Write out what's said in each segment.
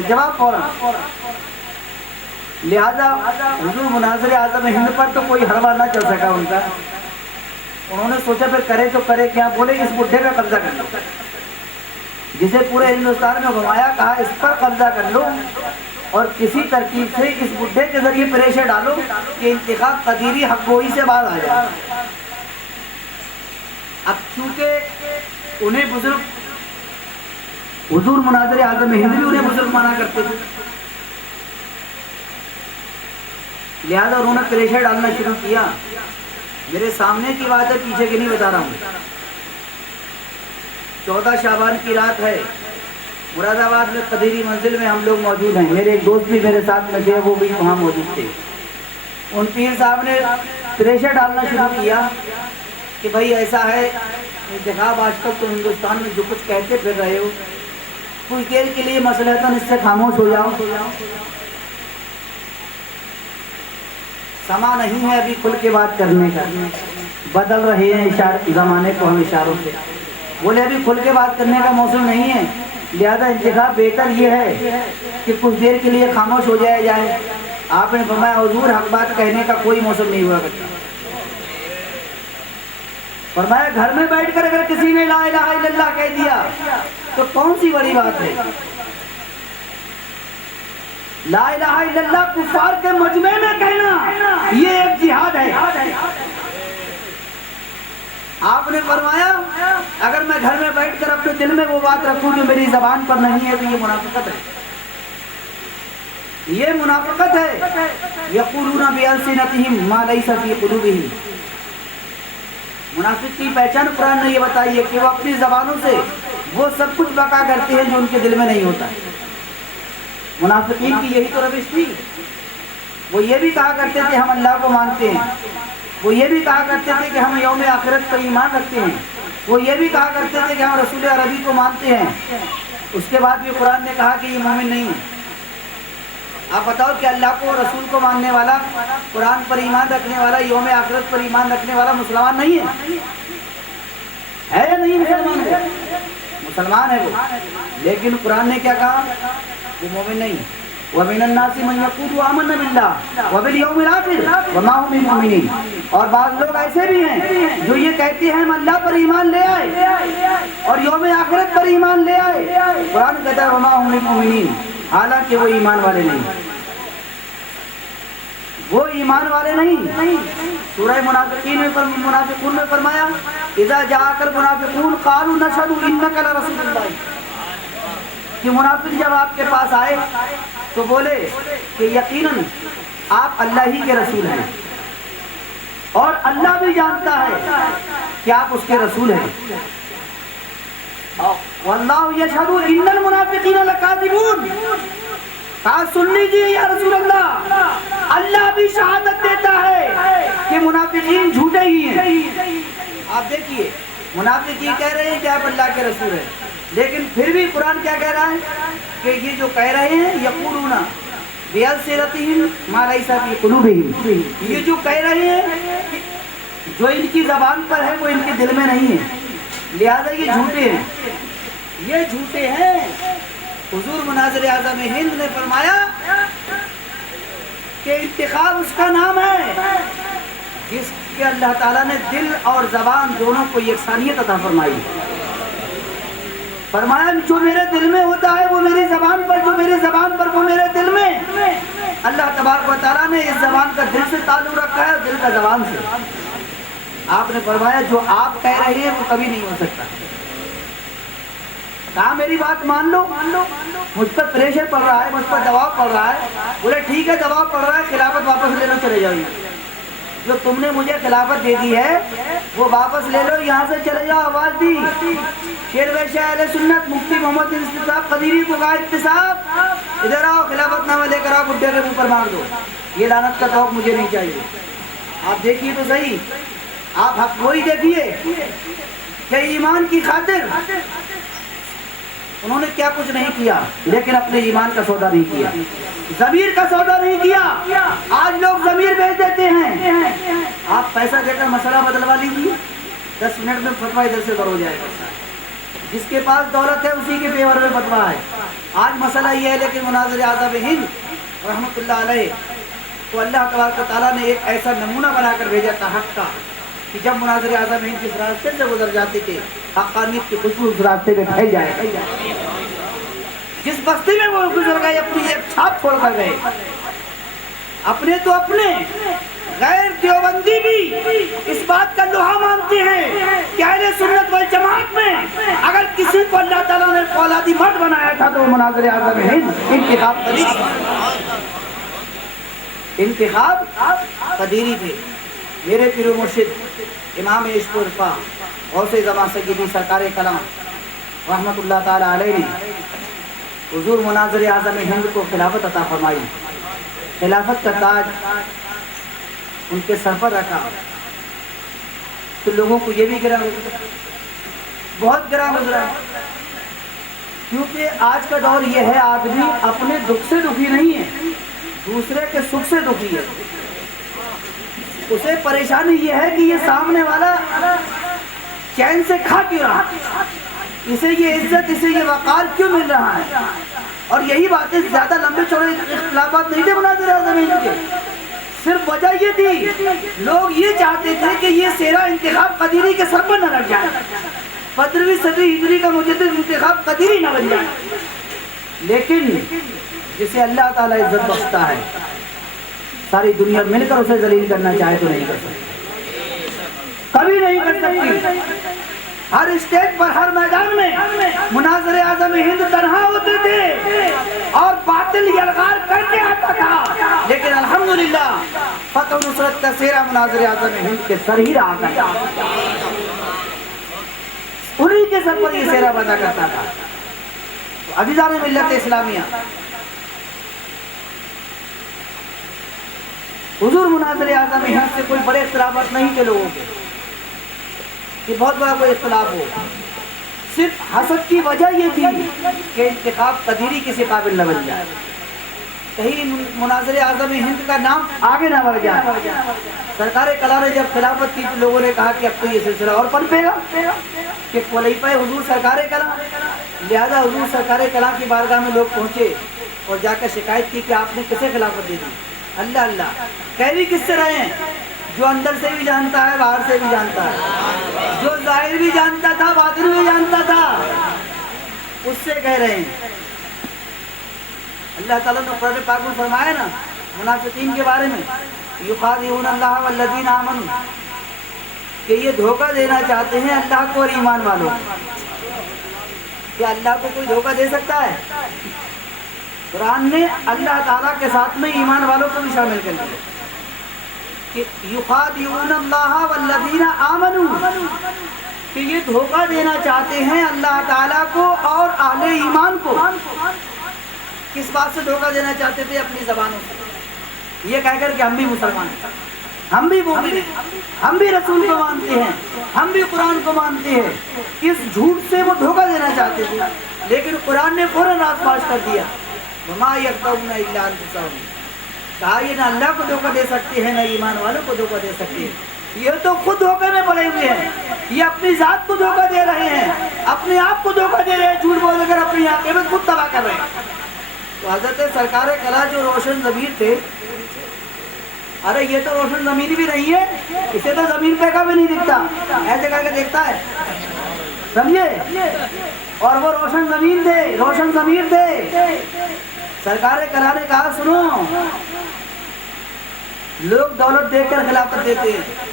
جواب فوراً. لہذا حضور مناظر اعظم ہند پر تو کوئی حربہ نہ چل سکا ان کا. انہوں نے سوچا پھر کرے تو کرے کیا. بولے اس بڈھے پہ قبضہ کر لو جسے پورے ہندوستان میں گھمایا. کہا اس پر قبضہ کر لو اور کسی ترکیب سے اس بڈھے کے ذریعے پریشر ڈالو کہ انتخاب قدیری حق گوئی سے باز آ جائے. اب چونکہ انہیں بزرگ حضور مناظر اعظم ہند بھی انہیں بزرگ مانا کرتے تھے, لہذا انہوں نے پریشر ڈالنا شروع کیا. میرے سامنے کی بات ہے, پیچھے کی نہیں بتا رہا ہوں. 14 شعبان کی رات ہے, مراد آباد میں قدیری منزل میں ہم لوگ موجود ہیں. میرے ایک دوست بھی میرے ساتھ میں تھے, وہ بھی وہاں موجود تھے. ان پیر صاحب نے پریشر ڈالنا شروع کیا کہ بھائی ایسا ہے انتخاب آج تک تو ہندوستان میں جو کچھ کہتے پھر رہے ہو, کچھ دیر کے لیے مصلحتاً اس سے خاموش ہو جاؤ. سما نہیں ہے ابھی کھل کے بات کرنے کا, بدل رہے ہیں زمانے کو ہم اشاروں سے. بولے ابھی کھل کے بات کرنے کا موسم نہیں ہے, لہذا انتخاب بہتر یہ ہے کہ کچھ دیر کے لیے خاموش ہو جائے. آپ نے فرمایا حضور حق بات کہنے کا کوئی موسم نہیں ہوا کرتا. فرمایا گھر میں بیٹھ کر اگر کسی نے لا الہ الا اللہ کہہ دیا تو کون سی بڑی بات ہے. لا الہ الا اللہ کفار کے مجمع میں کہنا یہ ایک جہاد ہے. آپ نے فرمایا اگر میں گھر میں بیٹھ کر اپنے دل میں وہ بات رکھوں جو میری زبان پر نہیں ہے تو یہ منافقت ہے. یہ منافقت ہے. یقولون بألسنتہم ما لیس فی قلوبہم. منافق کی پہچان قرآن نے یہ بتائی ہے کہ وہ اپنی زبانوں سے وہ سب کچھ بقا کرتے ہیں جو ان کے دل میں نہیں ہوتا. منافقین کی یہی تو روش تھی. وہ یہ بھی کہا کرتے تھے ہم اللہ کو مانتے ہیں, وہ یہ بھی کہا کرتے تھے کہ ہم یوم آخرت پر ایمان رکھتے ہیں, وہ یہ بھی کہا کرتے تھے کہ ہم رسول عربی کو مانتے ہیں. اس کے بعد بھی قرآن نے کہا کہ یہ مومن نہیں ہے. آپ بتاؤ کہ اللہ کو رسول کو ماننے والا, قرآن پر ایمان رکھنے والا, یوم آخرت پر ایمان رکھنے والا مسلمان نہیں ہے یا نہیں؟ مسلمان ہے, مسلمان ہے وہ. لیکن قرآن نے کیا کہا؟ وہ مومن نہیں. وَمِنَ النَّاسِ مَن يَقُولُ آمَنَّا بِاللَّهِ وَبِالْيَوْمِ الْآخِرِ وَمَا هُم بِمُؤْمِنِينَ. اور بعض لوگ ایسے بھی ہیں جو یہ کہتے ہیں ہم اللہ پر ایمان لے آئے اور یوم آخرت پر ایمان لے آئے. قرآن کہتا ہے وَمَا هُم بِمُؤْمِنِينَ, حالانکہ وہ ایمان والے نہیں, وہ ایمان والے نہیں. سورہ منافقون میں فرمایا اذا جاءك المنافقون قالوا نشهد انك لرسول اللہ, کہ منافق جب آپ کے پاس آئے تو بولے کہ یقیناً آپ اللہ ہی کے رسول ہیں اور اللہ بھی جانتا ہے کہ آپ اس کے رسول ہیں. واللہ یشہد ان المنافقین لکاذبون. کہا سن لیجیے یا رسول اللہ, اللہ بھی شہادت دیتا ہے کہ منافقین جھوٹے ہی ہیں. آپ دیکھیے منافق یہ کہہ رہے ہیں کہ آپ اللہ کے رسول ہیں, لیکن پھر بھی قرآن کیا کہہ رہا ہے کہ یہ جو کہہ رہے ہیں یقولون بألسنتہم ما لیس فی قلوبہم, یہ جو کہہ رہے ہیں جو ان کی زبان پر ہے وہ ان کے دل میں نہیں ہے, لہذا یہ جھوٹے ہیں, یہ جھوٹے ہیں. حضور مناظر اعظم ہند نے فرمایا کہ انتخاب اس کا نام ہے جس کے اللہ تعالیٰ نے دل اور زبان دونوں کو یکسانیت عطا فرمائی. فرمایا جو میرے دل میں ہوتا ہے وہ میری زبان پر, جو میری زبان پر وہ میرے دل میں. اللہ تبارک و تعالیٰ نے اس زبان کا دل سے تعلق رکھا ہے, دل کا زبان سے. آپ نے فرمایا جو آپ کہہ رہے ہیں وہ کبھی نہیں ہو سکتا. کہا میری بات مان لو, مجھ پر پریشر پڑ رہا ہے, مجھ پر دباؤ پڑ رہا ہے. بولے ٹھیک ہے دباؤ پڑ رہا ہے, خلافت واپس لینا چلے جاؤ. جو تم نے مجھے خلافت دے دی ہے وہ واپس لے لو, یہاں سے چلے جاؤ. آواز دی شیر ویشہ اہل سنت مفتی محمد انتصاب قدیری کو کہا انتصاب ادھر آؤ, خلافت نامہ لے کر آؤ, بڈھے کے منہ پر مار دو. یہ لعنت کا توق مجھے نہیں چاہیے. آپ دیکھیے تو صحیح, آپ حق وہی دیکھیے کہ ایمان کی خاطر انہوں نے کیا کچھ نہیں کیا, لیکن اپنے ایمان کا سودا نہیں کیا, ضمیر کا سودا نہیں کیا. آج لوگ ضمیر بیچ دیتے ہیں. آپ پیسہ دے کر مسئلہ بدلوا لیجیے, 10 منٹ میں فتویٰ ادھر سے ادھر ہو جائے گا. جس کے پاس دولت ہے اسی کے فیور میں فتویٰ ہے. آج مسئلہ یہ ہے لیکن مناظر اعظم ہند رحمۃ اللہ علیہ تو اللہ تبارک و تعالیٰ نے ایک ایسا نمونہ بنا کر بھیجا تھا حق کا کہ جب مناظر اعظم ہند جس راستے سے گزر جاتے تھے حقانیت کی خوشبو اس راستے میں پھیل جائے. جس بستی میں وہ گزر گئے اپنی ایک چھاپ چھوڑ کر گئے. اپنے تو اپنے غیر دیوبندی بھی اس بات کا لوہا مانتے ہیں کہ اہل سنت والجماعت میں اگر کسی کو اللہ تعالیٰ نے فولادی مرد بنایا تھا تو وہ مناظر اعظم ہند انتخاب قدیری تھے. میرے پیر و مرشد امام عشق و عرفا غوث زمان سیدی سرکار کلام رحمۃ اللہ تعالیٰ علیہ نے حضور مناظر اعظم ہند کو خلافت عطا فرمائی. خلافت کا تاج ان کے سر پر رکھا تو لوگوں کو یہ بھی گرا بہت گرا گزرا ہے. کیونکہ آج کا دور یہ ہے آدمی اپنے دکھ سے دکھی نہیں ہے, دوسرے کے سکھ سے دکھی ہے. اسے پریشانی یہ ہے کہ یہ سامنے والا چین سے کھا کیوں رہا, اسے یہ عزت اسے یہ وقار کیوں مل رہا ہے. اور یہی باتیں زیادہ لمبے چوڑے اختلافات نہیں تھے مناظر اعظم ہند کے. صرف وجہ یہ تھی لوگ یہ چاہتے تھے کہ یہ سیرا انتخاب قدیری کے سر پر نہ لگ جائے, 15ویں صدی ہجری کا مجدد انتخاب قدیری نہ بن جائے. لیکن جسے اللہ تعالیٰ عزت بخشتا ہے ساری دنیا مل کر اسے ذلیل کرنا چاہے تو نہیں کر سکتی, کبھی نہیں کر سکتی. ہر اسٹیج پر ہر میدان میں مناظر اعظم ہند تنہا ہوتے تھے اور باطل یلغار کر کے آتا تھا, لیکن الحمدللہ فتح و نصرت کا سیرا مناظر اعظم ہند کے سر ہی رہا کرتا, انہی کے سر پر یہ سیرا بنا کرتا تھا. عزیزان ملت اسلامیہ, حضور مناظر اعظم ہند سے کوئی بڑے اختلافات نہیں تھے لوگوں کے کہ بہت بڑا کوئی اختلاف ہو. صرف حسد کی وجہ یہ تھی کہ انتخاب قدیری کسی قابل نہ بن جائے, کہیں مناظر اعظم ہند کا نام آگے نہ بڑھ جائے. سرکار کلا نے جب خلافت کی تو لوگوں نے کہا کہ اب تو یہ سلسلہ اور پنپے گا کہ خلیفہ حضور سرکار کلا. لہذا حضور سرکار کلا کی بارگاہ میں لوگ پہنچے اور جا کر شکایت کی کہ آپ نے کسے خلافت دے دی. اللہ اللہ, کہہ بھی کس سے رہے ہیں, جو اندر سے بھی جانتا ہے باہر سے بھی جانتا ہے, جو ظاہر بھی جانتا تھا باطن بھی جانتا تھا, اس سے کہہ رہے ہیں. اللہ تعالیٰ نے قرآن پاک میں فرمایا نا منافقین کے بارے میں, یخادعون اللہ والذین آمنوا, کہ یہ دھوکہ دینا چاہتے ہیں اللہ کو اور ایمان والوں کو. کیا اللہ کو کوئی دھوکہ دے سکتا ہے؟ قرآن نے اللہ تعالیٰ کے ساتھ میں ایمان والوں کو بھی شامل کر دیا کہ یخادعون اللہ والذین آمنوا, کہ یہ دھوکہ دینا چاہتے ہیں اللہ تعالیٰ کو اور اہل ایمان کو. کس بات سے دھوکہ دینا چاہتے تھے؟ اپنی زبانوں سے یہ کہہ کر کہ ہم بھی مسلمان ہیں, ہم بھی مومن ہیں, ہم بھی رسول کو مانتے ہیں, ہم بھی قرآن کو مانتے ہیں. اس جھوٹ سے وہ دھوکہ دینا چاہتے تھے, لیکن قرآن نے فوراً راست باز کر دیا, وما یخدعون الا انفسهم, کہا یہ نہ اللہ کو دھوکہ دے سکتے ہیں نہ ایمان والوں کو دھوکہ دے سکتے ہیں, یہ تو خود دھوکے میں پڑے ہوئے ہیں. یہ اپنی ذات کو دھوکہ دے رہے ہیں, اپنے آپ کو دھوکہ دے رہے ہیں, جھوٹ بول کر اپنی عاقبت خود تباہ کر رہے ہیں. تو حضرت سرکار کلا جو روشن ضمیر تھے, ارے یہ تو روشن ضمیر بھی نہیں ہے, اسے تو زمین پہ کا بھی نہیں دکھتا, ایسے کر کے دیکھتا ہے, سمجھے. اور وہ روشن زمین تھے, روشن ضمیر تھے. سرکار کلا نے کہا سنو, لوگ دولت دیکھ کر خلافت دیتے ہیں,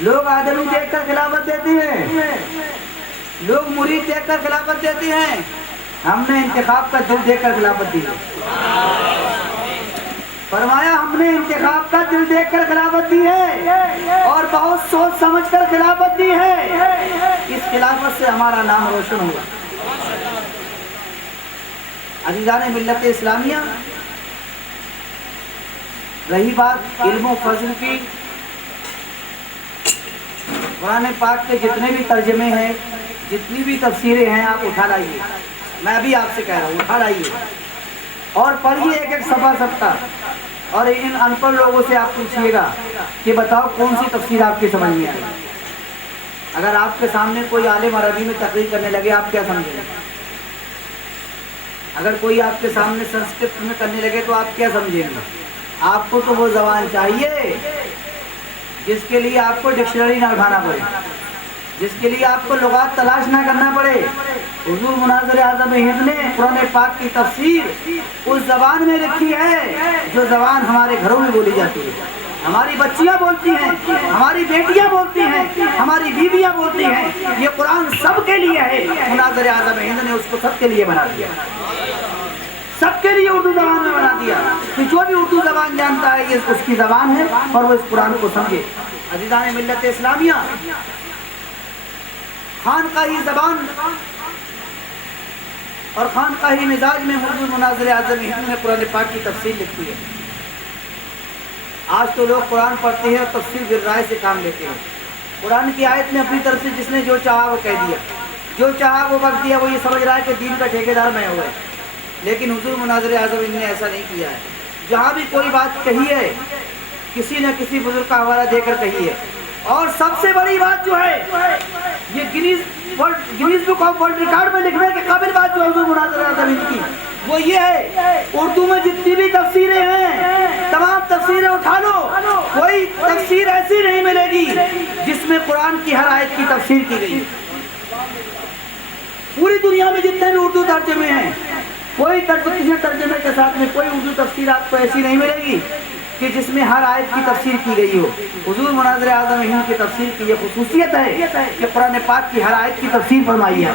لوگ آدمی دیکھ کر خلافت دیتے ہیں, لوگ مرید دیکھ کر خلافت دیتے ہیں, ہم نے انتخاب کا دل دیکھ کر خلافت دی. فرمایا ہم نے انتخاب کا دل دیکھ کر خلافت دی ہے اور بہت سوچ سمجھ کر خلافت دی ہے. اس خلافت سے ہمارا نام روشن ہوگا. عزیزان ملت اسلامیہ, رہی بات علم و فضل کی, قرآن پاک کے جتنے بھی ترجمے ہیں, جتنی بھی تفسیریں ہیں, آپ اٹھا لائیے. میں بھی آپ سے کہہ رہا ہوں اٹھا لائیے اور پڑھیے ایک ایک صفحہ صفحہ, اور ان ان پڑھ لوگوں سے آپ پوچھیے گا کہ بتاؤ کون سی تفسیر آپ کی سمجھ میں آئی. اگر آپ کے سامنے کوئی عالم عربی میں تقریر کرنے لگے آپ کیا سمجھیں گے؟ اگر کوئی آپ کے سامنے سنسکرت میں کرنے لگے تو آپ کیا سمجھیں گے؟ آپ کو تو وہ زبان چاہیے جس کے لیے آپ کو ڈکشنری نہ اٹھانا پڑے، جس کے لیے آپ کو لغات تلاش نہ کرنا پڑے۔ حضور مناظر اعظم ہند نے قرآن پاک کی تفسیر اس زبان میں لکھی ہے جو زبان ہمارے گھروں میں بولی جاتی ہے، ہماری بچیاں بولتی ہیں، ہماری بیٹیاں بولتی ہیں، ہماری بیویاں بولتی ہیں۔ یہ قرآن سب کے لیے ہے، مناظر اعظم ہند نے اس کو سب کے لیے بنا دیا، سب کے لیے اردو زبان میں بنا دیا کہ جو بھی اردو زبان جانتا ہے یہ اس کی زبان ہے اور وہ اس قرآن کو سمجھے۔ عزیزان ملت اسلامیہ، خانقاہی زبان اور خانقاہی مزاج میں حضور مناظر اعظم ہند نے قرآن پاک کی تفسیر لکھی ہے۔ آج تو لوگ قرآن پڑھتے ہیں اور تفسیر بالرائے سے کام لیتے ہیں۔ قرآن کی آیت میں اپنی طرف سے جس نے جو چاہا وہ کہہ دیا، جو چاہا وہ وقت دیا، وہ یہ سمجھ رہا ہے کہ دین کا ٹھیکیدار میں ہوا ہے۔ لیکن حضور مناظر اعظم ہند نے ایسا نہیں کیا ہے۔ جہاں بھی کوئی بات کہی ہے کسی نہ کسی بزرگ کا حوالہ دے کر کہی ہے۔ اور سب سے بڑی بات جو ہے یہ Guinness book of world record میں لکھنے کے قابل بات جو حضور مناظر اعظم ہند کی وہ یہ ہے، اردو میں جتنی بھی تفسیریں ہیں تمام تفسیریں اٹھا لو، کوئی تفسیر ایسی نہیں ملے گی جس میں قرآن کی ہر آیت کی تفسیر کی گئی ہے۔ پوری دنیا میں جتنے بھی اردو ترجمے ہیں کوئی کسی ترجمے کے ساتھ میں کوئی اردو تفسیر آپ کو ایسی نہیں ملے گی کہ جس میں ہر آیت کی تفسیر کی گئی ہو۔ حضور مناظر اعظم ہند کی تفسیر کی یہ خصوصیت ہے کہ قرآن پاک کی ہر آیت کی تفسیر فرمائی ہے،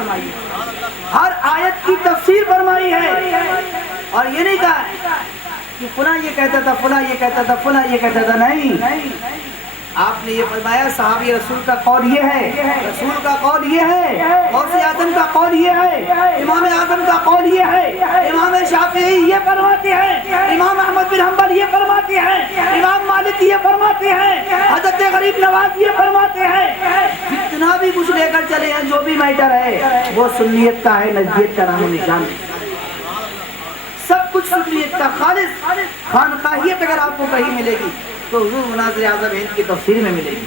ہر آیت کی تفسیر فرمائی ہے۔ اور یہ نہیں کہا کہ فلاں یہ کہتا تھا، فلاں یہ کہتا تھا، فلاں یہ کہتا تھا، نہیں، آپ نے یہ فرمایا صحابی رسول کا قول یہ ہے، رسول کا قول یہ ہے، غوث اعظم کا قول یہ ہے، امام اعظم کا قول یہ ہے، امام شافعی یہ فرماتے ہیں، امام احمد بن حنبل یہ فرماتے ہیں، امام مالک یہ فرماتے ہیں، حضرت غریب نواز یہ فرماتے ہیں۔ جتنا بھی کچھ لے کر چلے ہیں جو بھی میٹر ہے وہ سنیت کا ہے، نزدیت کا نام و نشان ہے۔ سب کچھ سنیت کا خالص خانقاہیت اگر آپ کو کہیں ملے گی تو حضور مناظر اعظم ہند کی تفسیر میں ملے گی۔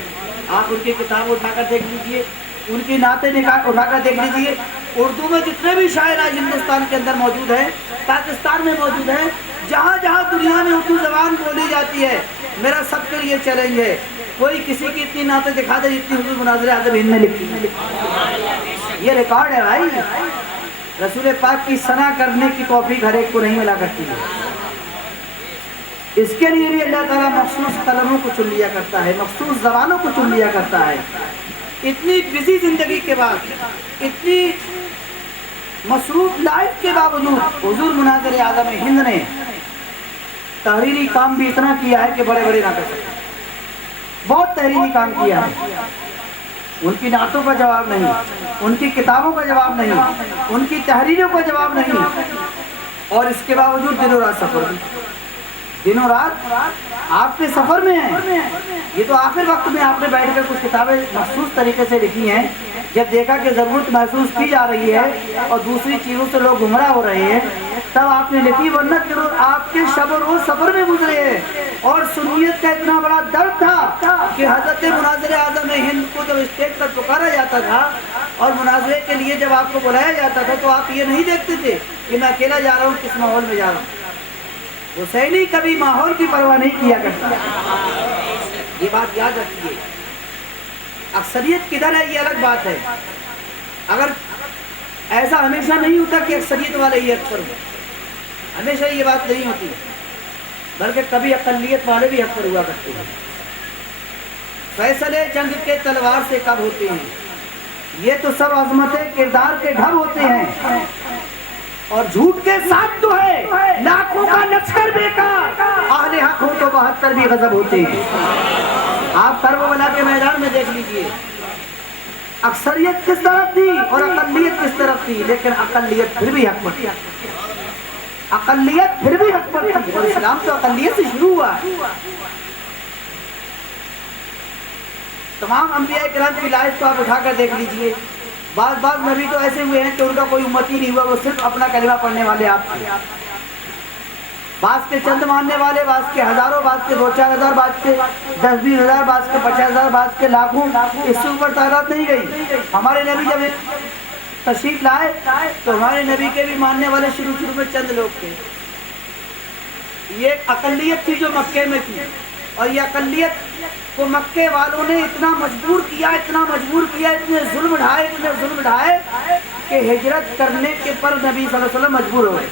آپ ان کی کتاب اٹھا کر دیکھ لیجئے، ان کی نعتیں اٹھا کر دیکھ لیجئے۔ اردو میں جتنے بھی شاعر آج ہندوستان کے اندر موجود ہیں، پاکستان میں موجود ہیں، جہاں جہاں دنیا میں اردو زبان بولی جاتی ہے، میرا سب کے لیے چیلنج ہے کوئی کسی کی اتنی نعتیں دکھا دے جتنی حضور مناظر اعظم ہند نے لکھی ہے۔ یہ ریکارڈ ہے بھائی، رسول پاک کی ثنا کرنے کی توفیق ہر ایک کو نہیں ملا کرتی ہے۔ اس کے لیے بھی اللہ تعالیٰ مخصوص قلموں کو چن لیا کرتا ہے، مخصوص زبانوں کو چن لیا کرتا ہے۔ اتنی بزی زندگی کے بعد، اتنی مصروف لائف کے باوجود حضور مناظر اعظم ہند نے تحریری کام بھی اتنا کیا ہے کہ بڑے بڑے نہ کر سکتے، بہت تحریری کام کیا ہے۔ ان کی نعتوں کا جواب نہیں، ان کی کتابوں کا جواب نہیں، ان کی تحریروں کا جواب نہیں، اور اس کے باوجود دن و رات سفر، دن و رات آپ کے سفر میں ہیں۔ یہ تو آخر وقت میں آپ نے بیٹھ کر کچھ کتابیں مخصوص طریقے سے لکھی ہیں، جب دیکھا کہ ضرورت محسوس کی جا رہی ہے اور دوسری چیزوں سے لوگ گمراہ ہو رہے ہیں تب آپ نے لکھی، ورنہ آپ کے شب و روز سفر میں گزرے ہیں۔ اور سنیت کا اتنا بڑا درد تھا کہ حضرت مناظر اعظم ہند کو جب اسٹیج پر پکارا جاتا تھا اور مناظرے کے لیے جب آپ کو بلایا جاتا تھا تو آپ یہ نہیں دیکھتے تھے کہ میں اکیلا جا رہا ہوں، کس ماحول میں جا رہا ہوں۔ حسینی کبھی ماحول کی پرواہ نہیں کیا کرتا، یہ بات یاد رکھیے۔ اکثریت کدھر ہے یہ الگ بات ہے، اگر ایسا ہمیشہ نہیں ہوتا کہ اکثریت والے ہی حق پر ہو، ہمیشہ یہ بات نہیں ہوتی، بلکہ کبھی اقلیت والے بھی حق پر ہوا کرتے ہیں۔ فیصلے جنگ کے تلوار سے کب ہوتے ہیں، یہ تو سب عظمتیں کردار کے ڈھب ہوتے ہیں، اور جھوٹ کے ساتھ تو ہے لاکھوں کا لشکر بیکار، اہل حق ہو تو 72 بھی غضب ہوتے ہیں۔ آپ کرب و بلا کے میدان میں دیکھ لیجئے، اکثریت کس طرف تھی اور اقلیت کس طرف تھی، لیکن اقلیت پھر بھی حق پر تھی، اقلیت پھر بھی حق پر تھی، اور اسلام تو اقلیت سے شروع ہوا ہے۔ تمام انبیاء کرام کی لائف کو آپ اٹھا کر دیکھ لیجئے، بعض نبی تو ایسے ہوئے ہیں کہ ان کا کوئی امتی نہیں ہوا، وہ صرف اپنا کلمہ پڑھنے والے آپ تھے۔ بعض کے چند ماننے والے، بعض کے ہزاروں، بعض کے 2-4 ہزار، بعض کے 10-20 ہزار، بعض کے 50 ہزار، بعض کے لاکھوں، اس سے اوپر تعداد نہیں گئی۔ ہمارے نبی جب تشریف لائے تو ہمارے نبی کے بھی ماننے والے شروع میں چند لوگ تھے۔ یہ ایک اقلیت تھی جو مکے میں تھی، اور یہ اقلیت کو مکے والوں نے اتنا مجبور کیا، اتنے ظلم ڈھائے کہ ہجرت کرنے کے پر نبی صلی اللہ علیہ وسلم مجبور ہو گئے،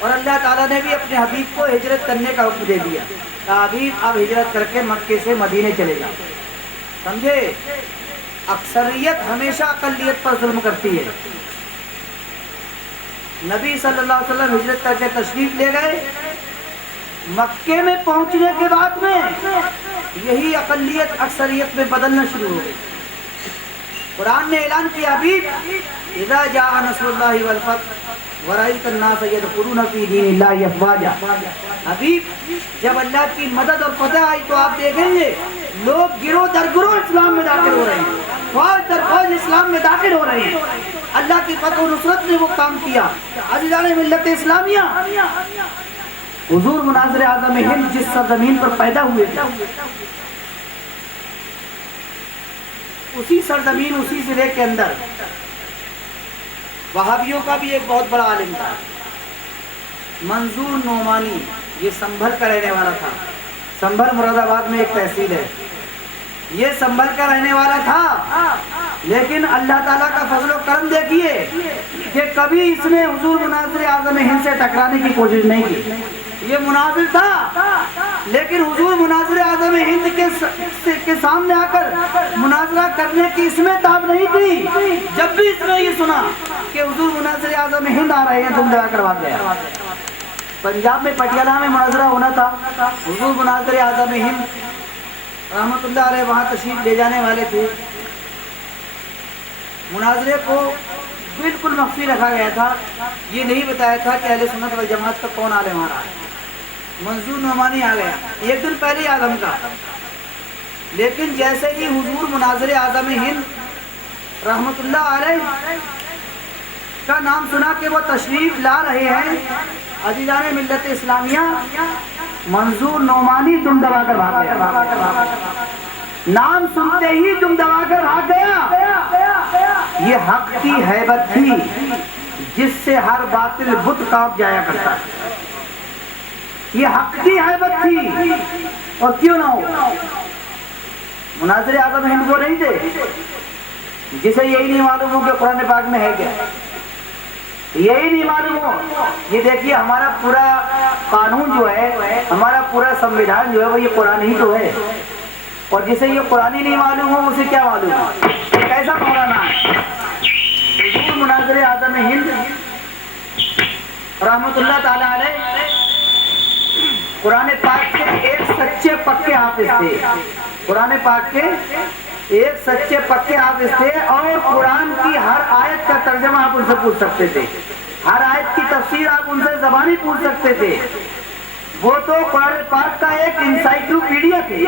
اور اللہ تعالیٰ نے بھی اپنے حبیب کو ہجرت کرنے کا حکم دے دیا کہ حبیب اب ہجرت کر کے مکے سے مدینے چلے جاؤ۔ سمجھے؟ اکثریت ہمیشہ اقلیت پر ظلم کرتی ہے۔ نبی صلی اللہ علیہ وسلم ہجرت کر کے تشریف لے گئے، مکے میں پہنچنے کے بعد میں یہی اقلیت اکثریت میں بدلنا شروع ہو گئی۔ قرآن نے اعلان کیا، حبیب اذا جاء نصر اللہ والفتح ورأیت الناس یدخلون فی دین اللہ افواجا، حبیب جب اللہ کی مدد اور فتح آئی تو آپ دیکھیں گے لوگ گروہ در گروہ اسلام میں داخل ہو رہے ہیں، فوج در فوج اسلام میں داخل ہو رہے ہیں۔ اللہ کی فتح و نصرت نے وہ کام کیا۔ عزیزان ملت اسلامیہ، حضور مناظر اعظم ہند جس سرزمین پر پیدا ہوئے تھے، اسی سرزمین، اسی ضلع کے اندر وہابیوں کا بھی ایک بہت بڑا عالم تھا، منظور نعمانی۔ یہ سنبھل کا رہنے والا تھا۔ سنبھل مراد آباد میں ایک تحصیل ہے، یہ سنبھل کا رہنے والا تھا، لیکن اللہ تعالیٰ کا فضل و کرم دیکھیے کہ کبھی اس نے حضور مناظر اعظم ہند سے ٹکرانے کی کوشش نہیں کی۔ یہ مناظر تھا، لیکن حضور مناظر اعظم ہند کے سامنے آ کر مناظرہ کرنے کی اس میں تاب نہیں تھی۔ جب بھی اس نے یہ سنا کہ حضور مناظر اعظم ہند آ رہے ہیں، دم دبا کروا گیا۔ پنجاب میں پٹیالہ میں مناظرہ ہونا تھا، حضور مناظر اعظم ہند رحمت اللہ علیہ وہاں تشریف لے جانے والے تھے۔ مناظرے کو بالکل مخفی رکھا گیا تھا، یہ نہیں بتایا تھا کہ اہل سنت والجماعت کا کون عالم آ رہا ہے۔ منظور نعمانی آ گیا ایک دن پہلے اعظم کا، لیکن جیسے ہی حضور مناظر اعظم ہند رحمت اللہ علیہ کا نام سنا کہ وہ تشریف لا رہے ہیں، عزیزان ملت اسلامیہ، منظور نعمانی دم دبا کر بھاگ گیا۔ نام سنتے ہی دم دبا کر بھاگ گیا۔ یہ حق کی ہیبت تھی جس سے ہر باطل بت کانپ جایا کرتا ہے۔ یہ حق کی ہیبت تھی، اور کیوں نہ ہو، مناظر اعظم ہند وہ نہیں تھے جسے یہی نہیں معلوم ہو کہ قرآن پاک میں ہے کیا، یہی نہیں معلوم ہو۔ یہ دیکھیے ہمارا پورا قانون جو ہے، ہمارا پورا سمویدھان جو ہے، وہ یہ قرآن ہی تو ہے، اور جسے یہ قرآن ہی نہیں معلوم ہو اسے کیا معلوم ہے، کیسا مولانا ہے۔ حضور مناظر اعظم ہند رحمت اللہ تعالی علیہ قرآن پاک کے ایک سچے پکے حافظ تھے، قرآن پاک کے ایک سچے پکے حافظ تھے، اور قرآن کی ہر آیت کا ترجمہ آپ ان سے پوچھ سکتے تھے، ہر آیت کی تفسیر آپ ان سے زبانی پوچھ سکتے تھے۔ وہ تو قرآن پاک کا ایک انسائکلوپیڈیا تھے،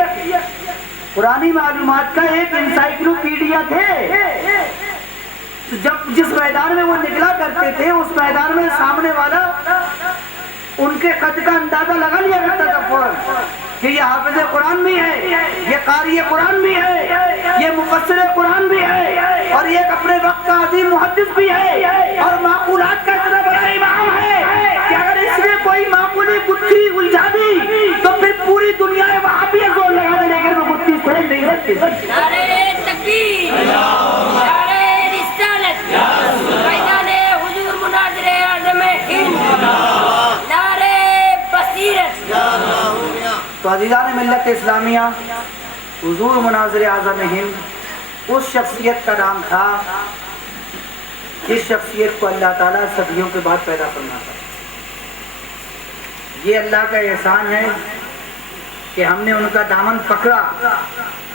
قرآنی معلومات کا ایک انسائکلوپیڈیا تھے۔ جب جس میدان میں وہ نکلا کرتے تھے، اس میدان میں سامنے والا ان کے قد کا اندازہ لگا لیا کرتا تھا فوراً کہ یہ حافظ قرآن بھی ہے، یہ قاری قرآن بھی ہے، یہ مفسر قرآن بھی ہے، اور یہ اپنے وقت کا عظیم محدث بھی ہے، اور معقولات کا اتنا بڑا امام ہے کہ اگر اس نے کوئی معقولی گتھی الجھا دی تو پھر پوری دنیا میں وہاں بھی زور لگا دے، لیکن وہ گتھی سمجھ نہیں سکتی۔ نعرہ تکبیر، نعرہ رسالت، میدان حضور مناظر اعظم ہند، نعرہ بصیرت۔ تو عزیزان ملت اسلامیہ، حضور مناظر اعظم ہند اس شخصیت کا نام تھا جس شخصیت کو اللہ تعالیٰ صدیوں کے بعد پیدا کرنا تھا۔ یہ اللہ کا احسان ہے کہ ہم نے ان کا دامن پکڑا،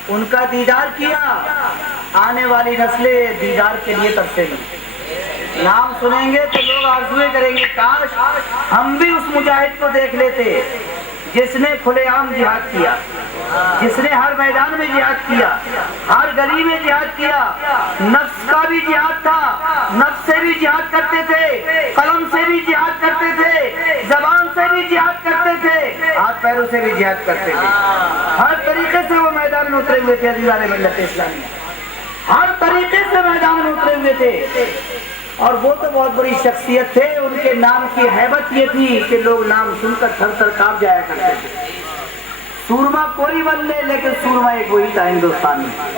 ان کا دیدار کیا، آنے والی نسلیں دیدار کے لیے ترسیں گی۔ نام سنیں گے تو لوگ آرزویں کریں گے کاش ہم بھی اس مجاہد کو دیکھ لیتے جس نے کھلے عام جہاد کیا، جس نے ہر میدان میں جہاد کیا، ہر گلی میں جہاد کیا، نفس کا بھی جہاد تھا، نفس سے بھی جہاد کرتے تھے، قلم سے بھی جہاد کرتے تھے، زبان سے سے بھی جہاد کرتے تھے، ہاتھ پیروں سے بھی جہاد کرتے تھے، ہر طریقے سے وہ میدان میں اترے ہوئے تھے عزیزان ملت اسلامیہ، ہر طریقے سے میدان میں اترے ہوئے تھے۔ اور وہ تو بہت بڑی شخصیت تھے، ان کے نام کی ہیبت یہ تھی کہ لوگ نام سن کر تھر تھر کانپ جایا کرتے تھے۔ سورما کوئی بن لے لیکن سورما ایک وہی تھا ہندوستان میں۔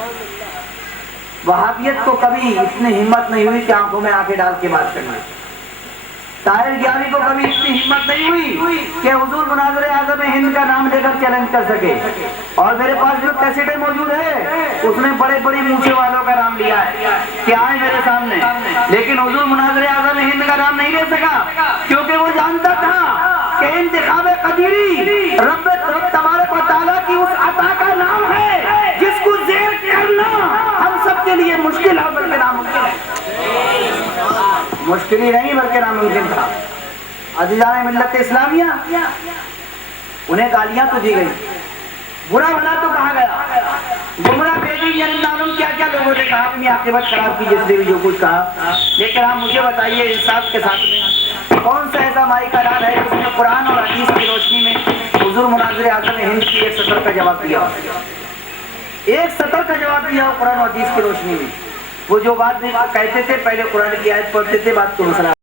وہابیت کو کبھی اتنی ہمت نہیں ہوئی کہ آنکھوں میں آنکھیں ڈال کے بات کرنا۔ طاہر گیانی کو کبھی اتنی ہمت نہیں ہوئی کہ حضور مناظر اعظم ہند کا نام لے کر چیلنج کر سکے۔ اور میرے پاس جو کیسٹیں موجود ہے اس میں بڑے بڑی مونچھے والوں کا نام لیا ہے کہ آئے میرے سامنے، لیکن حضور مناظر اعظم ہند کا نام نہیں لے سکا، کیونکہ وہ جانتا تھا کہ انتخاب قدیری رب تبارک و تعالیٰ کی اس عطا کا نام ہے جس کو زیر کرنا ہم سب کے لیے مشکل ہے، بلکہ ناممکن ہے۔ مشکل ہی نہیں بلکہ ناممکن تھا۔ عزیزان ملت اسلامیہ، انہیں گالیاں تو دی گئی، برا بھلا تو کہا گیا، گمراہ بیٹی جنم کیا کیا لوگوں نے کہا، اپنی عاقبت خراب کی جس نے بھی جو کچھ کہا۔ لیکن آپ مجھے بتائیے انصاف کے ساتھ میں کون سا ایسا مائی کا لال ہے جس نے قرآن اور حدیث کی روشنی میں حضور مناظر اعظم ہند کی ایک سطر کا جواب دیا، ایک سطر کا جواب دیا قرآن اور حدیث کی روشنی میں؟ وہ جو بات کہتے تھے، پہلے قرآن کی آیت پڑھتے تھے، بات کو مسئلہ